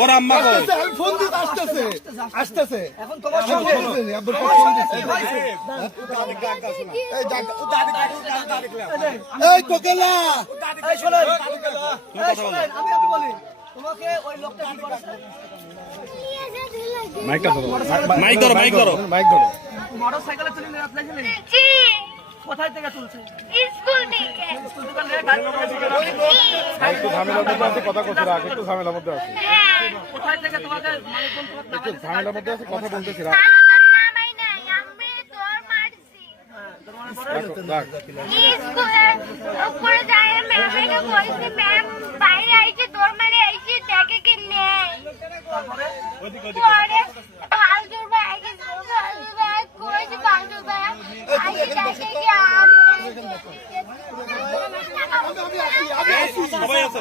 ওর আম্মা কই? ফোন দিতে আসতেছে এখন তোমার সঙ্গে এই কোকেলা এই শোনেন, এই শোনেন, আমি বলি তোমাকে ওই লোকটা কি করেছে? মাইকটা ধরো, মাইক ধরো। মোটরসাইকেলে তুলে নিয়ে রাখলে জি কোথায় থেকে তুলছে? স্কুল থেকে স্কুল থেকে নিয়ে গাড়ি একটু ঝামেলার মধ্যে আছে, কথা বলতে রাখ, একটু ঝামেলার মধ্যে আছে, হ্যাঁ কোথায় থেকে তোমাকে মানুষজন তোমাকে একটু ঝামেলার মধ্যে আছে, কথা বলতেছি রাখ। আমার নামাই নাই আমি তোর মারছি স্কুলের উপরে যায় ম্যামকে কইছি ম্যাম বাইরে আইছে তোর মারে আইছে দেখে কি নেই পরে ফালতু ভাই কইছি ফালতু ভাই আইছে দেখে কি সবাই আছে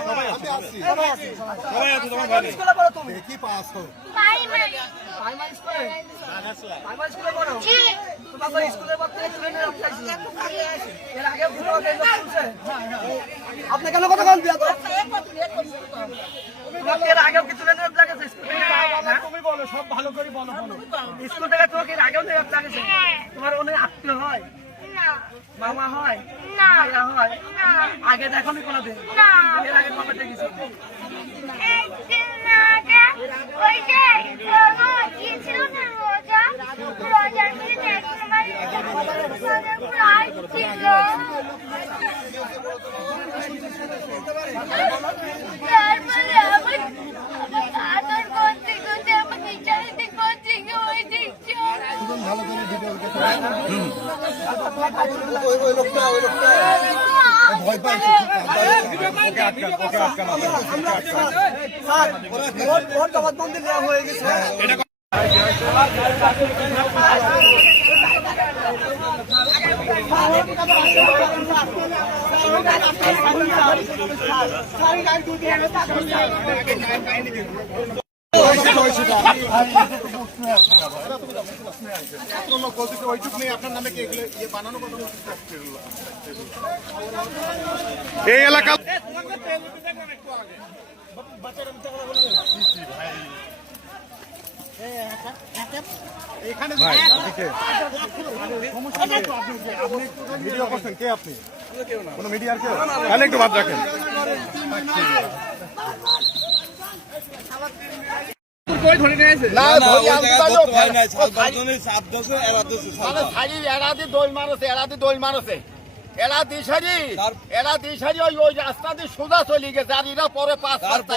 তোমার ভাই। স্কুলে পড়ো তুমি? কি পাস হো প্রাইমারি প্রাইমারি স্কুলে? প্রাইমারি স্কুলে পড়ো? জি তোমাকে স্কুলের পর থেকে তুলে নিয়ে রাখতে চাইছিল। এর আগে তোমাকে এই লোক তুলছে? আপনি কেন কথা বলবেন? তোমাকে এর আগেও কি তুলে নিয়ে লাগেছে স্কুল থেকে? হ্যাঁ? তুমি বলো, সব ভালো করে বলো। স্কুল থেকে তোমাকে এর আগেও নিয়ে লাগেছে? তোমার অনেক আত্মীয় হয়, না মামা হয়, না ভাইয়া হয়, না আগে দেখোনি কোনোদিন? না এর আগে কবে দেখেছো? একদিন আগে ওই যে গিয়েছিল না রোজার মিনিট একদিন আমার প্রায় ছিল তারপরে আমার আদর করতে করতে আমার বিচারিতে করতে গিয়ে ওই দিচ্ছে ভালো করে ওই লোকটা ভয় পাইছে। ওর জবানবন্দি দেওয়া হয়ে গেছে। এই এলাকা ভিডিও করছেন কে আপনি? কোনো মিডিয়ার কেউ তাহলে একটু বাদ রাখেন। না এরা দিশারি ওই রাস্তা দিয়ে সোজা চলে গেছে আর এরা পরে পাঁচ